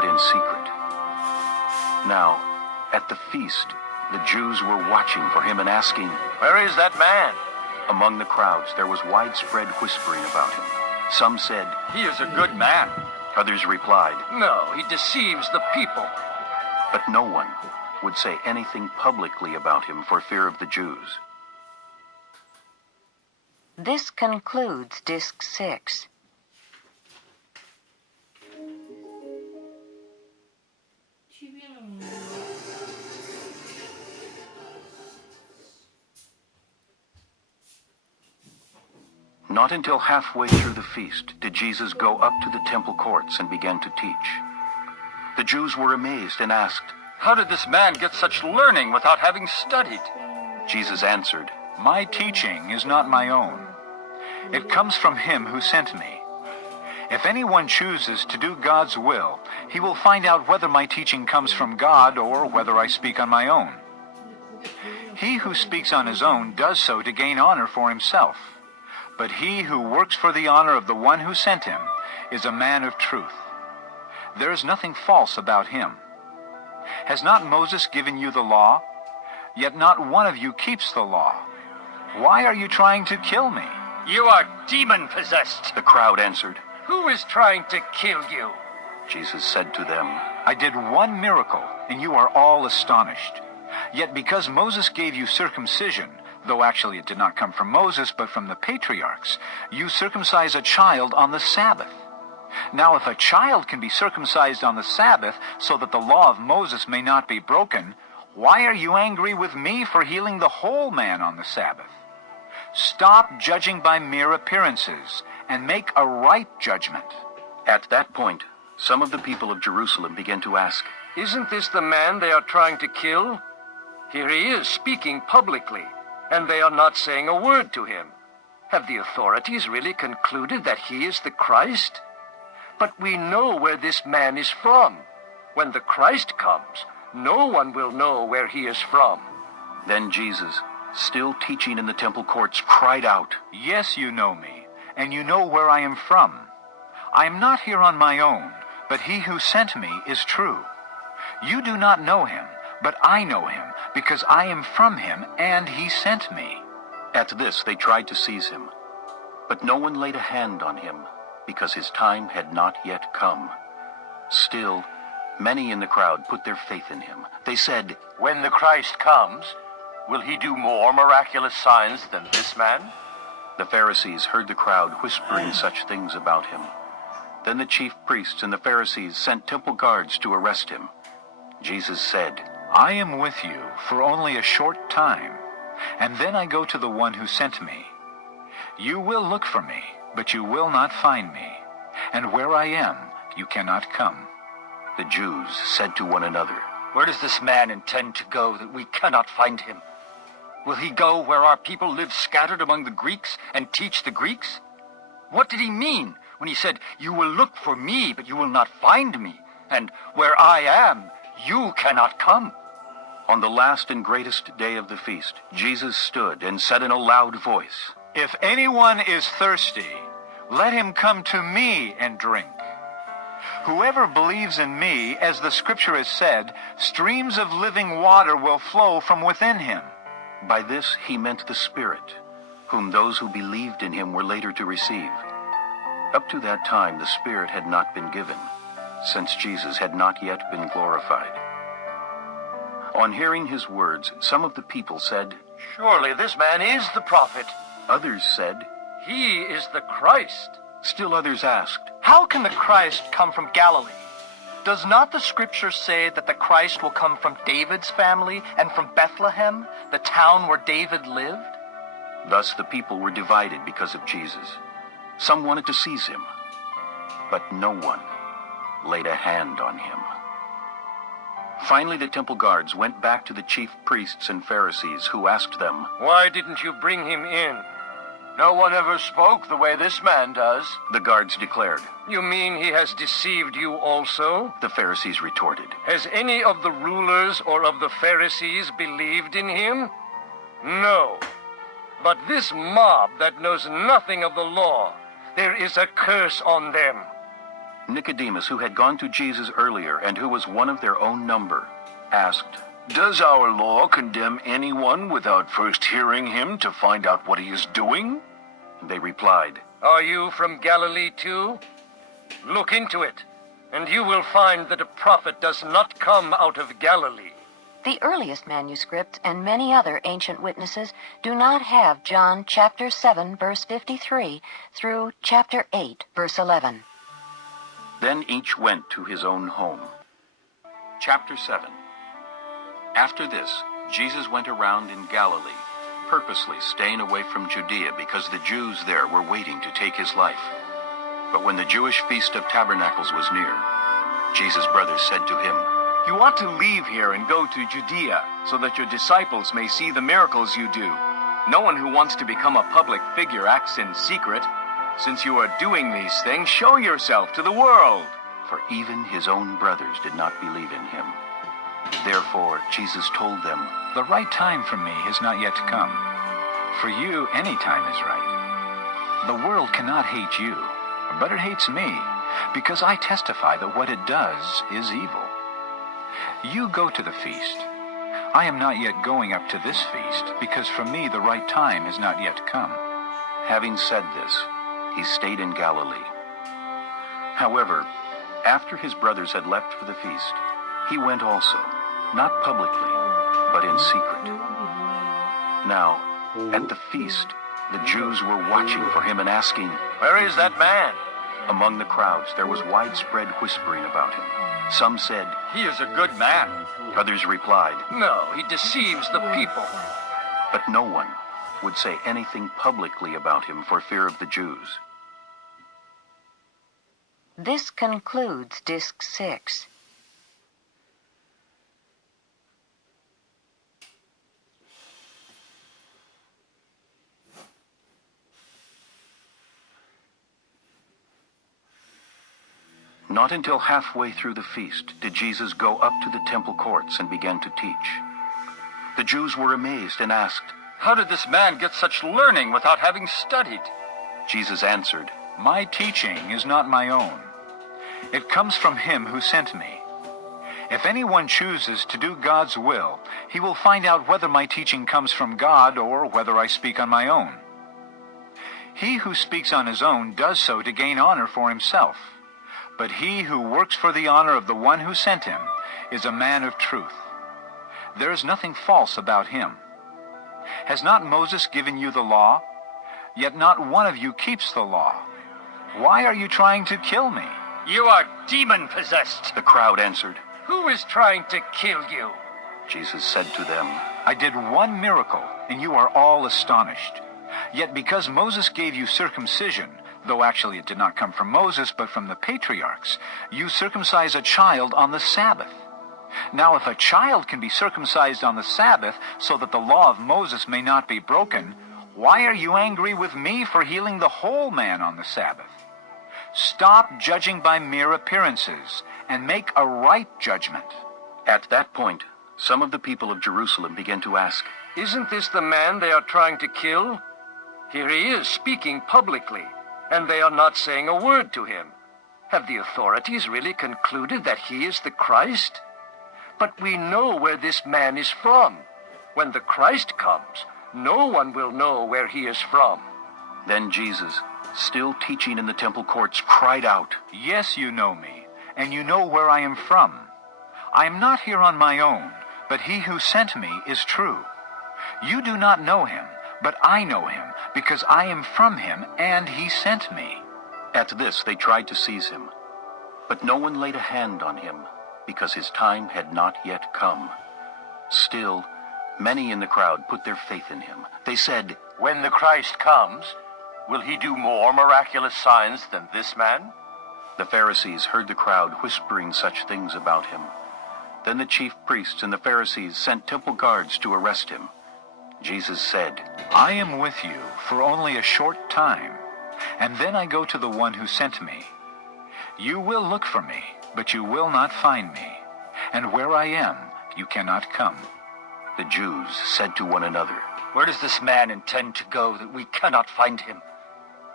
but in secret. Now, at the feast, the Jews were watching for him and asking, "Where is that man?" Among the crowds there was widespread whispering about him. Some said, "He is a good man." Others replied, "No, he deceives the people." but no one would say anything publicly about him for fear of the Jews. This concludes Disc 6. Not until halfway through the feast did Jesus go up to the temple courts and began to teach. The Jews were amazed and asked, "How did this man get such learning without having studied?" Jesus answered, My teaching is not my own. It comes from him who sent me. If anyone chooses to do God's will, he will find out whether my teaching comes from God or whether I speak on my own. He who speaks on his own does so to gain honor for himself. But he who works for the honor of the one who sent him is a man of truth. There is nothing false about him. Has not Moses given you the law? Yet not one of you keeps the law. Why are you trying to kill me? "You are demon-possessed." the crowd answered. "Who is trying to kill you?" Jesus said to them, I did one miracle, and you are all astonished. Yet because Moses gave you circumcision, though actually it did not come from Moses, but from the patriarchs, you circumcise a child on the Sabbath. Now if a child can be circumcised on the Sabbath, so that the law of Moses may not be broken, why are you angry with me for healing the whole man on the Sabbath? Stop judging by mere appearances, and make a right judgment. At that point, some of the people of Jerusalem began to ask, "Isn't this the man they are trying to kill? Here he is speaking publicly, and they are not saying a word to him. Have the authorities really concluded that he is the Christ? But we know where this man is from. When the Christ comes, no one will know where he is from." Then Jesus, still teaching in the temple courts, cried out, Yes, you know me, and you know where I am from. I am not here on my own, but he who sent me is true. You do not know him, but I know him, because I am from him, and he sent me. At this they tried to seize him, but no one laid a hand on him, because his time had not yet come. Still, many in the crowd put their faith in him. They said, "When the Christ comes, will he do more miraculous signs than this man?" The Pharisees heard the crowd whispering such things about him. Then the chief priests and the Pharisees sent temple guards to arrest him. Jesus said, I am with you for only a short time, and then I go to the one who sent me. You will look for me, but you will not find me, and where I am, you cannot come. The Jews said to one another, "Where does this man intend to go that we cannot find him? Will he go where our people live scattered among the Greeks and teach the Greeks? What did he mean when he said, 'You will look for me, but you will not find me,' and 'Where I am, you cannot come'?" On the last and greatest day of the feast, Jesus stood and said in a loud voice, If anyone is thirsty, let him come to me and drink. Whoever believes in me, as the scripture has said, streams of living water will flow from within him. By this he meant the Spirit, whom those who believed in him were later to receive. Up to that time the Spirit had not been given, since Jesus had not yet been glorified. On hearing his words, some of the people said, "Surely this man is the prophet." Others said, "He is the Christ." Still others asked, How can the Christ come from Galilee? Does not the scripture say that the Christ will come from David's family and from Bethlehem, the town where David lived? Thus the people were divided because of Jesus. Some wanted to seize him, but no one laid a hand on him. Finally the temple guards went back to the chief priests and Pharisees, who asked them, "Why didn't you bring him in? No one ever spoke the way this man does." The guards declared. "You mean he has deceived you also?" The Pharisees retorted. "Has any of the rulers or of the Pharisees believed in him? No. But this mob that knows nothing of the law, there is a curse on them." Nicodemus, who had gone to Jesus earlier and who was one of their own number, asked, Does our law condemn anyone without first hearing him to find out what he is doing? They replied, Are you from Galilee too? Look into it, and you will find that a prophet does not come out of Galilee. The earliest manuscripts and many other ancient witnesses do not have John chapter 7, verse 53 through chapter 8, verse 11. Then each went to his own home. Chapter 7. After this, Jesus went around in Galilee, purposely staying away from Judea because the Jews there were waiting to take his life. But when the Jewish Feast of Tabernacles was near, Jesus' brothers said to him, You ought to leave here and go to Judea, so that your disciples may see the miracles you do. No one who wants to become a public figure acts in secret. Since you are doing these things, show yourself to the world. For even his own brothers did not believe in him. Therefore, Jesus told them, The right time for me has not yet come. For you, any time is right. The world cannot hate you, but it hates me, because I testify that what it does is evil. You go to the feast. I am not yet going up to this feast, because for me the right time has not yet come. Having said this, he stayed in Galilee. However, after his brothers had left for the feast, he went also, not publicly, but in secret. Now, at the feast, the Jews were watching for him and asking, Where is that man? Among the crowds there was widespread whispering about him. Some said, He is a good man. Others replied, No, he deceives the people. but no one would say anything publicly about him for fear of the Jews. This concludes Disc 6. Not until halfway through the feast did Jesus go up to the temple courts and began to teach. The Jews were amazed and asked, How did this man get such learning without having studied? Jesus answered, My teaching is not my own. It comes from him who sent me. If anyone chooses to do God's will, he will find out whether my teaching comes from God or whether I speak on my own. He who speaks on his own does so to gain honor for himself. But he who works for the honor of the one who sent him is a man of truth. There is nothing false about him. Has not Moses given you the law? Yet not one of you keeps the law. Why are you trying to kill me? You are demon-possessed. The crowd answered. Who is trying to kill you? Jesus said to them, I did one miracle, and you are all astonished. Yet because Moses gave you circumcision, though actually it did not come from Moses, but from the patriarchs, you circumcise a child on the Sabbath. Now if a child can be circumcised on the Sabbath, so that the law of Moses may not be broken, why are you angry with me for healing the whole man on the Sabbath? Stop judging by mere appearances, and make a right judgment. At that point, some of the people of Jerusalem began to ask, Isn't this the man they are trying to kill? Here he is speaking publicly, and they are not saying a word to him. Have the authorities really concluded that he is the Christ? But we know where this man is from. When the Christ comes, no one will know where he is from. Then Jesus, still teaching in the temple courts, cried out, Yes, you know me, and you know where I am from. I am not here on my own, but he who sent me is true. You do not know him, but I know him, because I am from him, and he sent me. At this they tried to seize him, but no one laid a hand on him, because his time had not yet come. Still, many in the crowd put their faith in him. They said, When the Christ comes, will he do more miraculous signs than this man? The Pharisees heard the crowd whispering such things about him. Then the chief priests and the Pharisees sent temple guards to arrest him. Jesus said, I am with you for only a short time, and then I go to the one who sent me. You will look for me, but you will not find me, and where I am, you cannot come. The Jews said to one another, Where does this man intend to go that we cannot find him?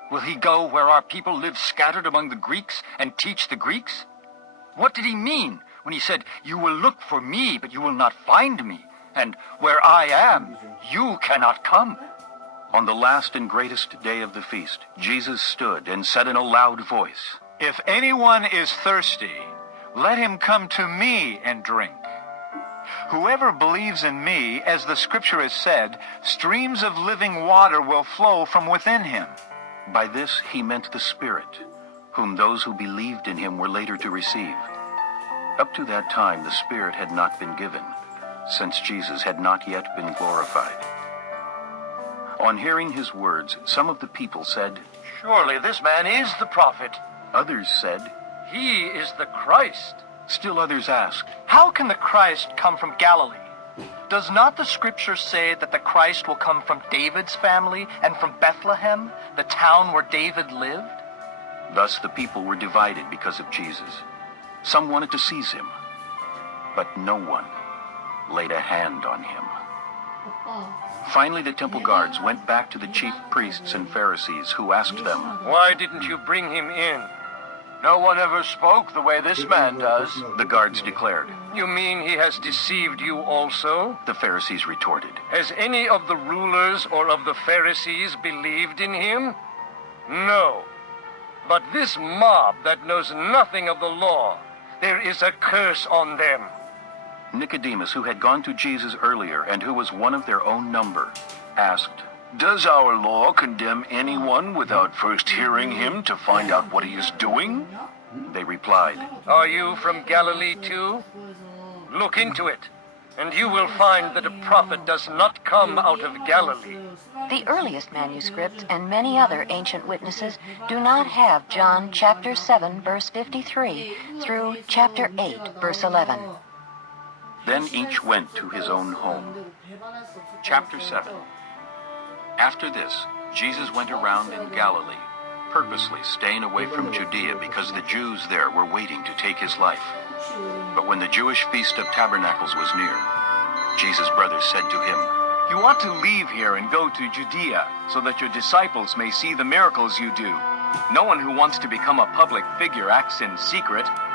Will he go where our people live scattered among the Greeks and teach the Greeks? What did he mean when he said, "You will look for me, but you will not find me, and where I am, you cannot come"? On the last and greatest day of the feast, Jesus stood and said in a loud voice, If anyone is thirsty, let him come to me and drink. Whoever believes in me, as the scripture has said, streams of living water will flow from within him. By this he meant the Spirit, whom those who believed in him were later to receive. Up to that time the Spirit had not been given, since Jesus had not yet been glorified. On hearing his words, some of the people said, Surely this man is the prophet. Others said, He is the Christ. Still others asked, How can the Christ come from Galilee? Does not the scripture say that the Christ will come from David's family and from Bethlehem, the town where David lived? Thus the people were divided because of Jesus. Some wanted to seize him, but no one laid a hand on him. Finally the temple guards went back to the chief priests and Pharisees, who asked them, Why didn't you bring him in? No one ever spoke the way this man does. The guards declared. You mean he has deceived you also? The Pharisees retorted, Has any of the rulers or of the Pharisees believed in him? No. But this mob that knows nothing of the law, there is a curse on them. Nicodemus, who had gone to Jesus earlier and who was one of their own number, asked, Does our law condemn anyone without first hearing him to find out what he is doing? They replied, Are you from Galilee too? Look into it, and you will find that a prophet does not come out of Galilee. The earliest manuscripts and many other ancient witnesses do not have John chapter 7, verse 53 through chapter 8, verse 11. Then each went to his own home. Chapter 7. After this, Jesus went around in Galilee, purposely staying away from Judea because the Jews there were waiting to take his life. But when the Jewish Feast of Tabernacles was near, Jesus' brothers said to him, You ought to leave here and go to Judea, so that your disciples may see the miracles you do. No one who wants to become a public figure acts in secret.